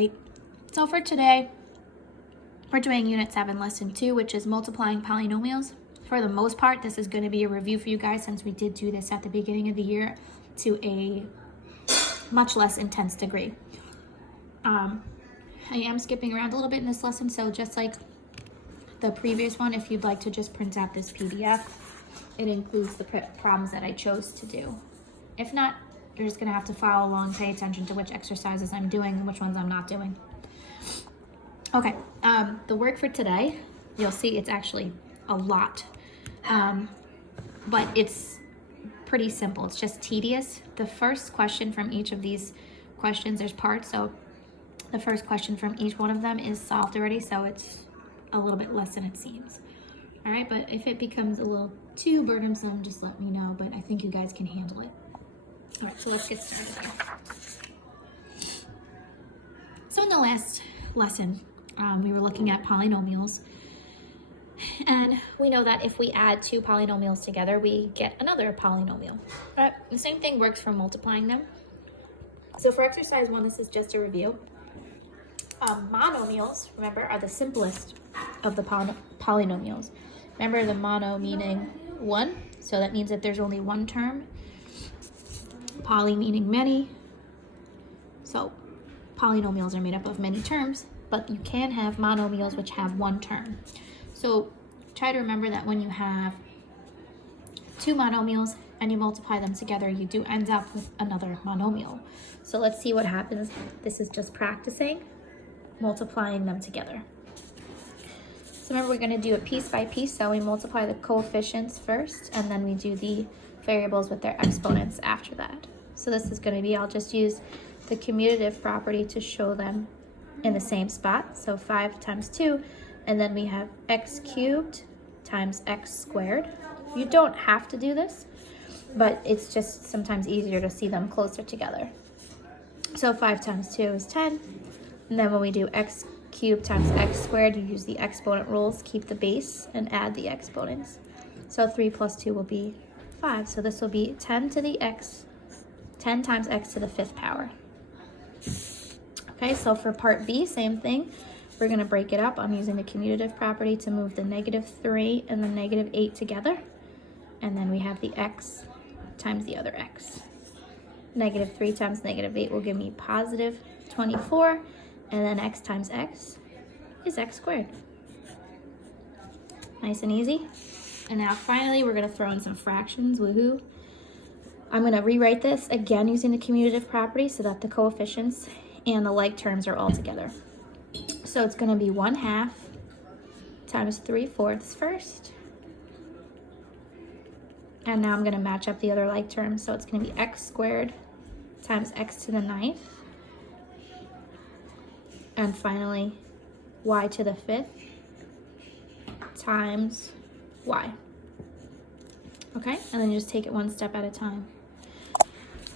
right, so for today, we're doing Unit 7, Lesson 2, which is multiplying polynomials. For the most part, this is going to be a review for you guys since we did do this at the beginning of the year to a much less intense degree. I am skipping around a little bit in this lesson, so just like the previous one, if you'd like to just print out this PDF, it includes the problems that I chose to do. If not, you're just going to have to follow along, pay attention to which exercises I'm doing and which ones I'm not doing. Okay, the work for today, you'll see it's actually a lot, but it's pretty simple. It's just tedious. The first question from each of these questions, there's parts, so the first question from each one of them is solved already, so it's a little bit less than it seems. All right, but if it becomes a little too burdensome, just let me know, but I think you guys can handle it. All right, so let's get started here. So in the last lesson, we were looking at polynomials, and we know that if we add two polynomials together, we get another polynomial. Right? The same thing works for multiplying them. So for exercise 1, this is just a review. Monomials, remember, are the simplest of the polynomials. Remember the mono meaning one, so that means that there's only one term. Poly meaning many. So polynomials are made up of many terms, but you can have monomials which have one term. So try to remember that when you have two monomials and you multiply them together, you do end up with another monomial. So let's see what happens. This is just practicing multiplying them together. So remember, we're going to do it piece by piece. So we multiply the coefficients first, and then we do the variables with their exponents after that. So this is going to be, I'll just use the commutative property to show them in the same spot. So 5 times 2, and then we have x cubed times x squared. You don't have to do this, but it's just sometimes easier to see them closer together. So 5 times 2 is 10, and then when we do x cubed times x squared, you use the exponent rules, keep the base, and add the exponents. So 3 plus 2 will be 5. So this will be 10 times x to the 5th power. Okay, so for part B, same thing. We're going to break it up. I'm using the commutative property to move the -3 and the -8 together. And then we have the x times the other x. -3 times -8 will give me positive 24. And then x times x is x squared. Nice and easy. And now finally, we're going to throw in some fractions. Woohoo. I'm going to rewrite this again using the commutative property so that the coefficients and the like terms are all together. So it's going to be 1/2 times 3/4 first. And now I'm going to match up the other like terms. So it's going to be x squared times x to the 9th. And finally, y to the 5th times y. Okay, and then you just take it one step at a time.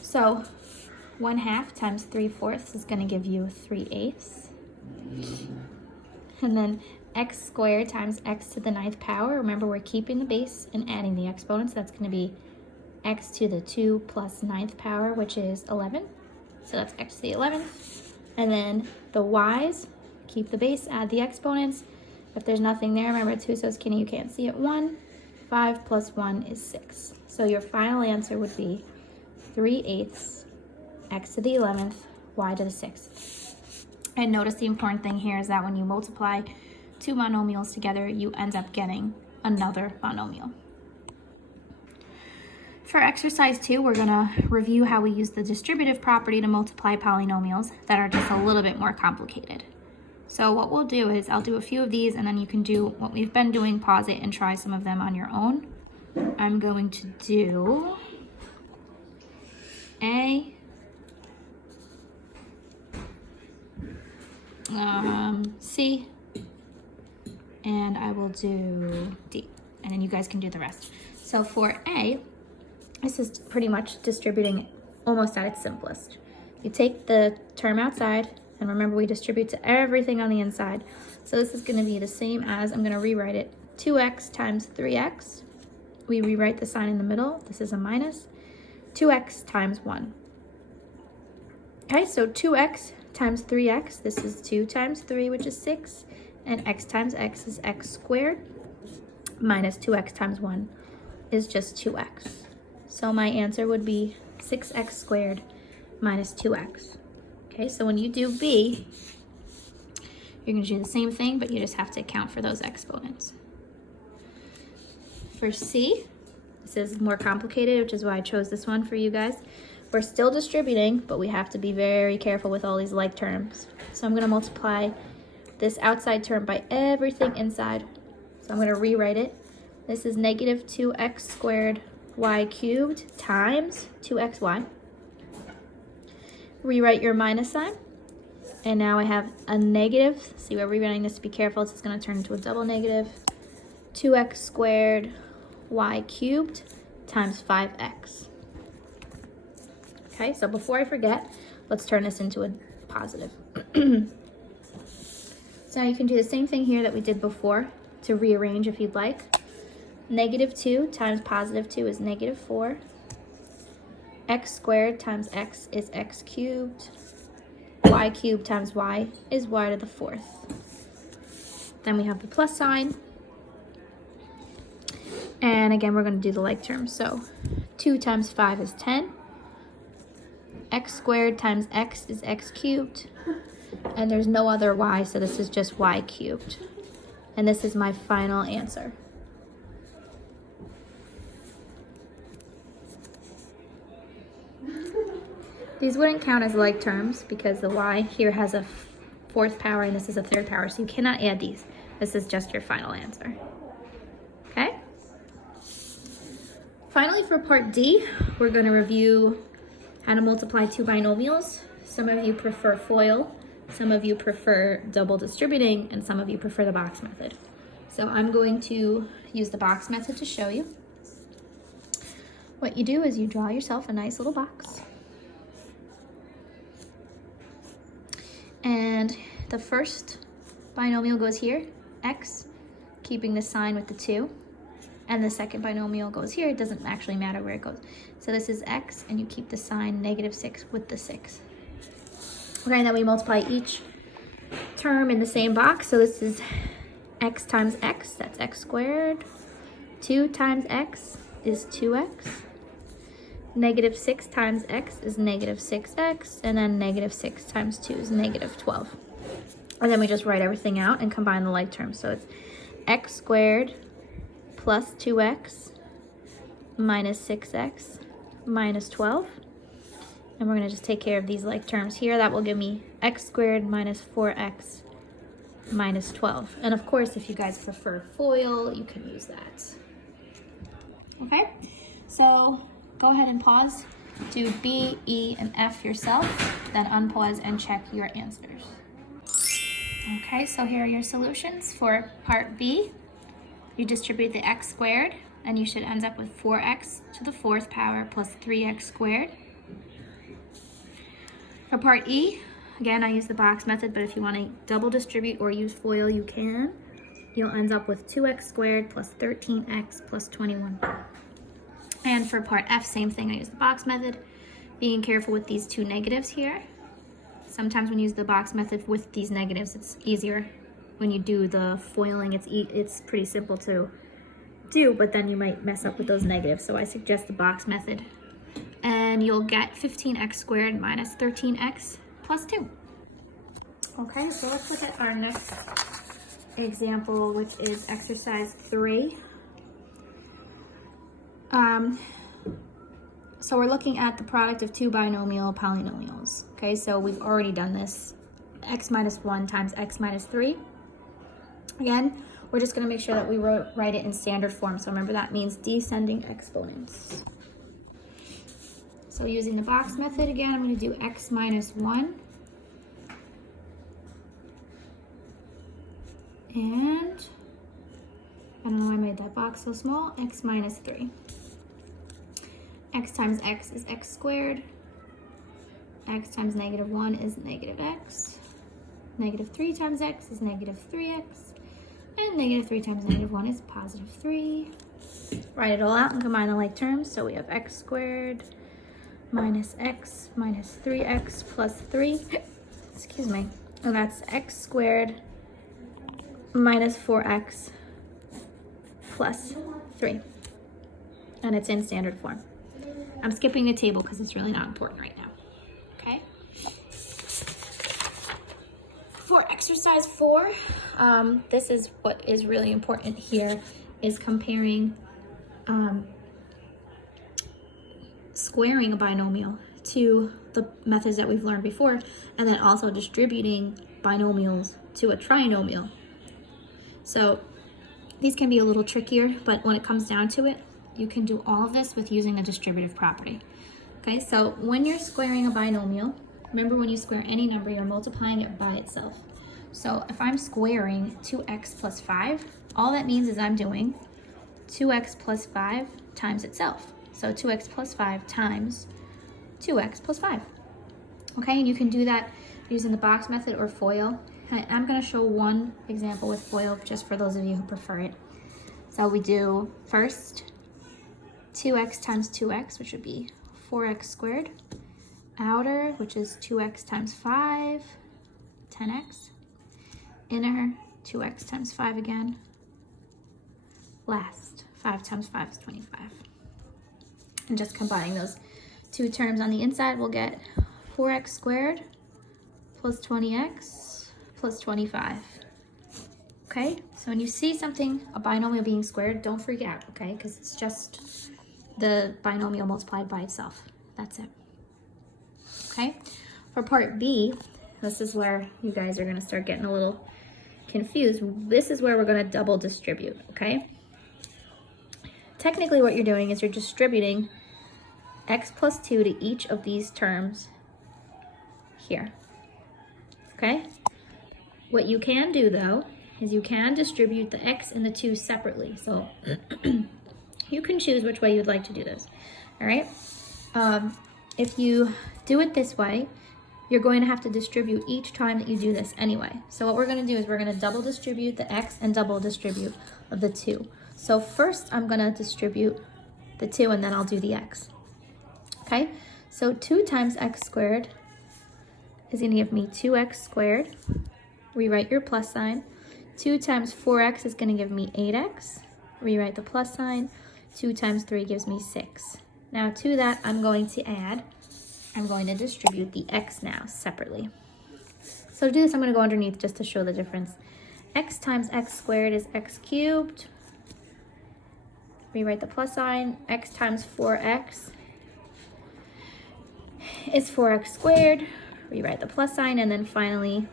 So 1/2 times 3/4 is going to give you 3/8. And then x squared times x to the 9th power. Remember, we're keeping the base and adding the exponents. That's going to be x to the 2 plus 9th power, which is 11. So that's x to the 11th. And then the y's, keep the base, add the exponents. If there's nothing there, remember 2 so skinny you can't see it, 1. 5 plus 1 is 6. So your final answer would be 3/8 x to the 11th, y to the 6th. And notice the important thing here is that when you multiply two monomials together, you end up getting another monomial. For exercise 2, we're going to review how we use the distributive property to multiply polynomials that are just a little bit more complicated. So what we'll do is I'll do a few of these, and then you can do what we've been doing, pause it, and try some of them on your own. I'm going to do A, C, and I will do D, and then you guys can do the rest. So for A, this is pretty much distributing almost at its simplest. You take the term outside, and remember we distribute to everything on the inside. So this is going to be the same as, I'm going to rewrite it, 2x times 3x. We rewrite the sign in the middle. This is a minus. 2x times 1. Okay, so 2x times 3x. This is 2 times 3, which is 6. And x times x is x squared. Minus 2x times 1 is just 2x. So my answer would be 6x squared minus 2x. Okay, so when you do B, you're going to do the same thing, but you just have to account for those exponents. For C, this is more complicated, which is why I chose this one for you guys. We're still distributing, but we have to be very careful with all these like terms. So I'm going to multiply this outside term by everything inside. So I'm going to rewrite it. This is negative 2x squared y cubed times 2xy. Rewrite your minus sign. And now I have a negative. See, we're rewriting this to be careful. This is going to turn into a double negative. 2x squared y cubed times 5x. Okay, so before I forget, let's turn this into a positive. So you can do the same thing here that we did before to rearrange if you'd like. Negative 2 times positive 2 is negative 4. X squared times x is x cubed. Y cubed times y is y to the 4th. Then we have the plus sign. And again, we're going to do the like terms. So 2 times 5 is 10. X squared times x is x cubed. And there's no other y, so this is just y cubed. And this is my final answer. These wouldn't count as like terms because the y here has a 4th power and this is a 3rd power, so you cannot add these. This is just your final answer. Okay? Finally, for part D, we're going to review how to multiply two binomials. Some of you prefer FOIL, some of you prefer double distributing, and some of you prefer the box method. So I'm going to use the box method to show you. What you do is you draw yourself a nice little box. And the first binomial goes here, x, keeping the sign with the 2. And the second binomial goes here. It doesn't actually matter where it goes. So this is x, and you keep the sign -6 with the 6. Okay, and then we multiply each term in the same box. So this is x times x, that's x squared. 2 times x is 2x. -6 times x is -6x. And then -6 times 2 is -12. And then we just write everything out and combine the like terms. So it's x squared plus 2x minus 6x minus 12. And we're going to just take care of these like terms here. That will give me x squared minus 4x minus 12. And of course, if you guys prefer FOIL, you can use that. Okay, so go ahead and pause. Do B, E, and F yourself. Then unpause and check your answers. Okay, so here are your solutions for part B. You distribute the x squared, and you should end up with 4x to the 4th power plus 3x squared. For part E, again, I use the box method, but if you want to double distribute or use FOIL, you can. You'll end up with 2x squared plus 13x plus 21. And for part F, same thing, I use the box method, being careful with these two negatives here. Sometimes when you use the box method with these negatives, it's easier. When you do the foiling, it's pretty simple to do, but then you might mess up with those negatives. So I suggest the box method. And you'll get 15x squared minus 13x plus 2. Okay, so let's look at our next example, which is exercise 3. So we're looking at the product of two binomial polynomials. Okay, so we've already done this. X minus 1 times x minus 3. Again, we're just going to make sure that we write it in standard form. So remember, that means descending exponents. So using the box method again, I'm going to do x minus 1. And I don't know why I made that box so small. X minus 3. X times x is x squared. X times -1 is -x. -3 times x is -3x. And -3 times -1 is +3. Write it all out and combine the like terms. So we have x squared minus x minus 3x plus 3 excuse me, and that's x squared minus 4x plus 3. And it's in standard form. I'm skipping the table because it's really not important right now. Okay? For exercise 4, this is what is really important here, is comparing squaring a binomial to the methods that we've learned before, and then also distributing binomials to a trinomial. So these can be a little trickier, but when it comes down to it, you can do all of this with using the distributive property. Okay, so when you're squaring a binomial, remember when you square any number, you're multiplying it by itself. So if I'm squaring 2x plus 5, all that means is I'm doing 2x plus 5 times itself. So 2x plus 5 times 2x plus 5. Okay, and you can do that using the box method or FOIL. I'm going to show one example with FOIL just for those of you who prefer it. So we do first 2x times 2x, which would be 4x squared. Outer, which is 2x times 5, 10x. Inner, 2x times 5 again. Last, 5 times 5 is 25. And just combining those two terms on the inside, we'll get 4x squared plus 20x plus 25. Okay, so when you see something, a binomial being squared, don't freak out, okay? Because it's just the binomial multiplied by itself. That's it. Okay, for part B, this is where you guys are going to start getting a little confused. This is where we're going to double distribute, okay? Technically what you're doing is you're distributing x plus 2 to each of these terms here, okay? What you can do though is you can distribute the x and the 2 separately. So you can choose which way you'd like to do this, all right? If you do it this way, you're going to have to distribute each time that you do this anyway. So what we're going to do is we're going to double distribute the x and double distribute the 2. So first I'm going to distribute the 2 and then I'll do the x. Okay, so 2 times x squared is going to give me 2x squared. Rewrite your plus sign. 2 times 4x is going to give me 8x. Rewrite the plus sign. 2 times 3 gives me 6. Now to that I'm going to distribute the x now separately. So to do this, I'm going to go underneath just to show the difference. X times x squared is x cubed. Rewrite the plus sign. X times 4x is 4x squared. Rewrite the plus sign. And then finally,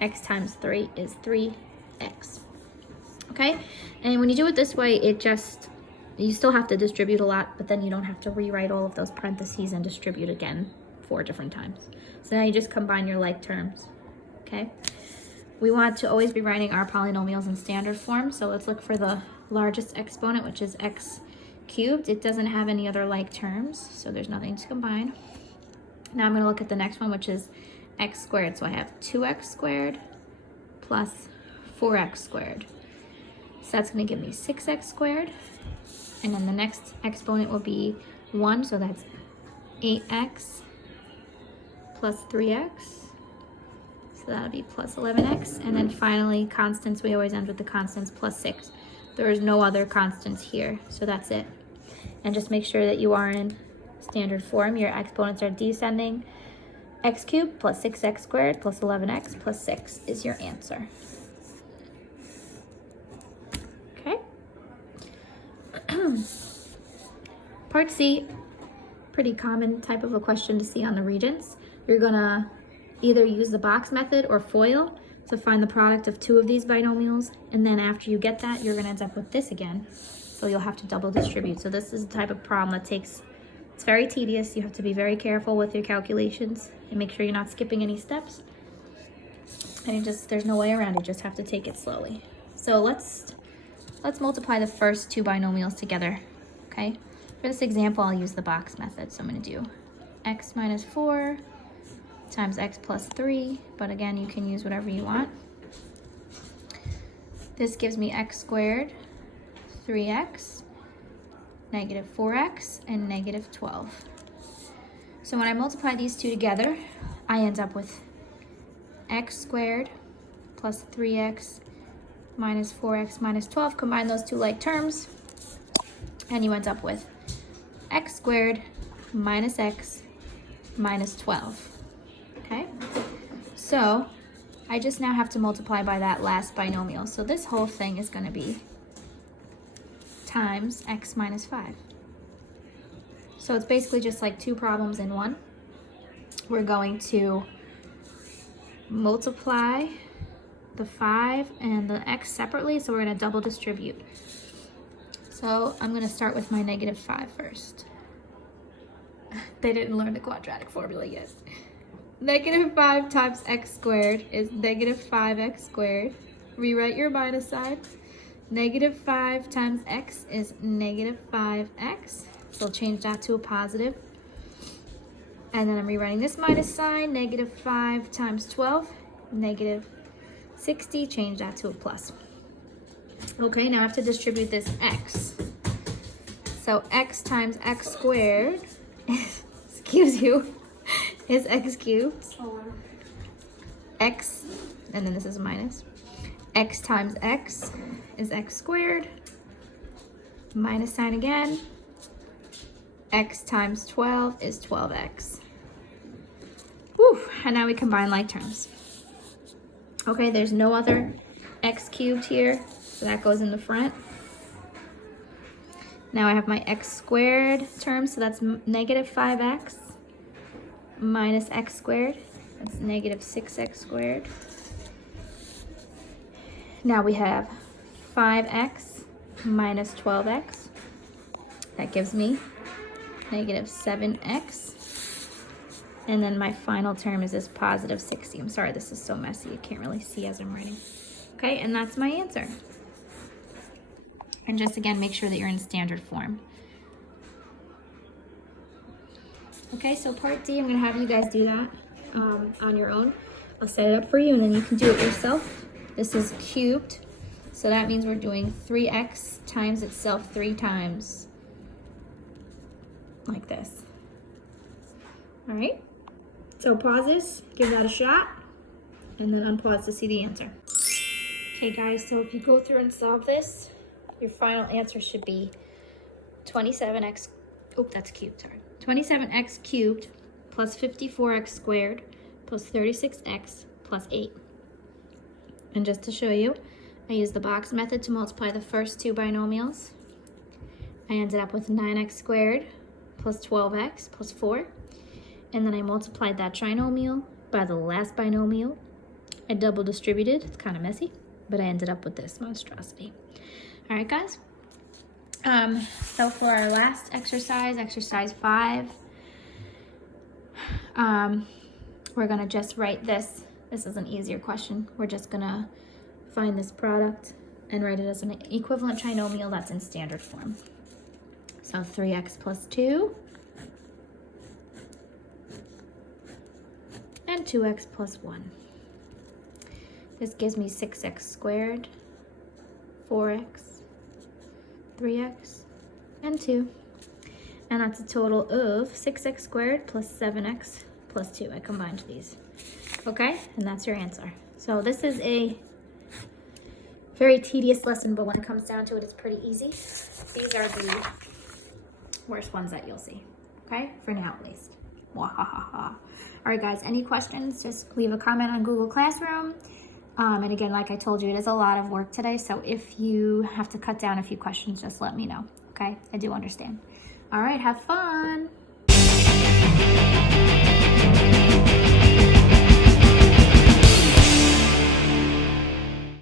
x times 3 is 3x. Okay? And when you do it this way, you still have to distribute a lot, but then you don't have to rewrite all of those parentheses and distribute again 4 different times. So now you just combine your like terms, okay? We want to always be writing our polynomials in standard form, so let's look for the largest exponent, which is x cubed. It doesn't have any other like terms, so there's nothing to combine. Now I'm going to look at the next one, which is x squared. So I have 2x squared plus 4x squared. So that's going to give me 6x squared. And then the next exponent will be 1, so that's 8x plus 3x. So that'll be plus 11x. And then finally, constants, we always end with the constants, plus 6. There is no other constants here, so that's it. And just make sure that you are in standard form. Your exponents are descending. X cubed plus 6x squared plus 11x plus 6 is your answer. Okay. Part C, pretty common type of a question to see on the Regents. You're gonna either use the box method or FOIL to find the product of 2 of these binomials, and then after you get that, you're gonna end up with this again. So you'll have to double distribute. So this is the type of problem that it's very tedious. You have to be very careful with your calculations and make sure you're not skipping any steps. And there's no way around it. You just have to take it slowly. So let's multiply the first 2 binomials together, okay? For this example, I'll use the box method. So I'm going to do x minus 4 times x plus 3, but again, you can use whatever you want. This gives me x squared, 3x, negative 4x, and negative 12. So when I multiply these 2 together, I end up with x squared plus 3x minus 4x minus 12. Combine those two like terms, and you end up with x squared minus x minus 12. Okay, so I just now have to multiply by that last binomial. So this whole thing is going to be times x minus 5. So it's basically just like two problems in one. We're going to multiply the 5 and the x separately, so we're going to double distribute. So I'm going to start with my negative 5 first. They didn't learn the quadratic formula yet. Negative 5 times x squared is negative 5x squared. Rewrite your minus sign. Negative 5 times x is negative 5x. So change that to a positive. And then I'm rewriting this minus sign. Negative 5 times 12, negative 60. Change that to a plus. Okay, now I have to distribute this x. So x times x squared, excuse you, is x cubed. X, and then this is a minus. X times x is x squared. Minus sign again. X times 12 is 12x. Whew, and now we combine like terms. Okay, there's no other x cubed here, so that goes in the front. Now I have my x squared term, so that's negative 5x minus x squared. That's negative 6x squared. Now we have 5x minus 12x. That gives me negative 7x. And then my final term is this positive 60. I'm sorry, this is so messy. You can't really see as I'm writing. Okay, and that's my answer. And just again, make sure that you're in standard form. Okay, so part D, I'm gonna have you guys do that on your own. I'll set it up for you and then you can do it yourself. This is cubed, so that means we're doing 3x times itself 3 times, like this. All right, so pause this, give that a shot, and then unpause to see the answer. Okay guys, so if you go through and solve this, your final answer should be 27x, oh, that's cubed, sorry. 27x cubed plus 54x squared plus 36x plus 8. And just to show you, I used the box method to multiply the first two binomials. I ended up with 9x squared plus 12x plus 4. And then I multiplied that trinomial by the last binomial. I double distributed, it's kind of messy, but I ended up with this monstrosity. All right, guys. So for our last exercise, exercise 5, we're gonna just write this. This is an easier question. We're just gonna find this product and write it as an equivalent trinomial that's in standard form. So 3x plus 2 and 2x plus 1. This gives me 6x squared, 4x, 3x, and 2. And that's a total of 6x squared plus 7x plus 2. I combined these. Okay, and that's your answer. So this is a very tedious lesson, but when it comes down to it, it's pretty easy. These are the worst ones that you'll see. Okay, for now at least. Wahahaha. All right, guys, any questions, just leave a comment on Google Classroom. And again, like I told you, it is a lot of work today. So if you have to cut down a few questions, just let me know. Okay, I do understand. All right, have fun.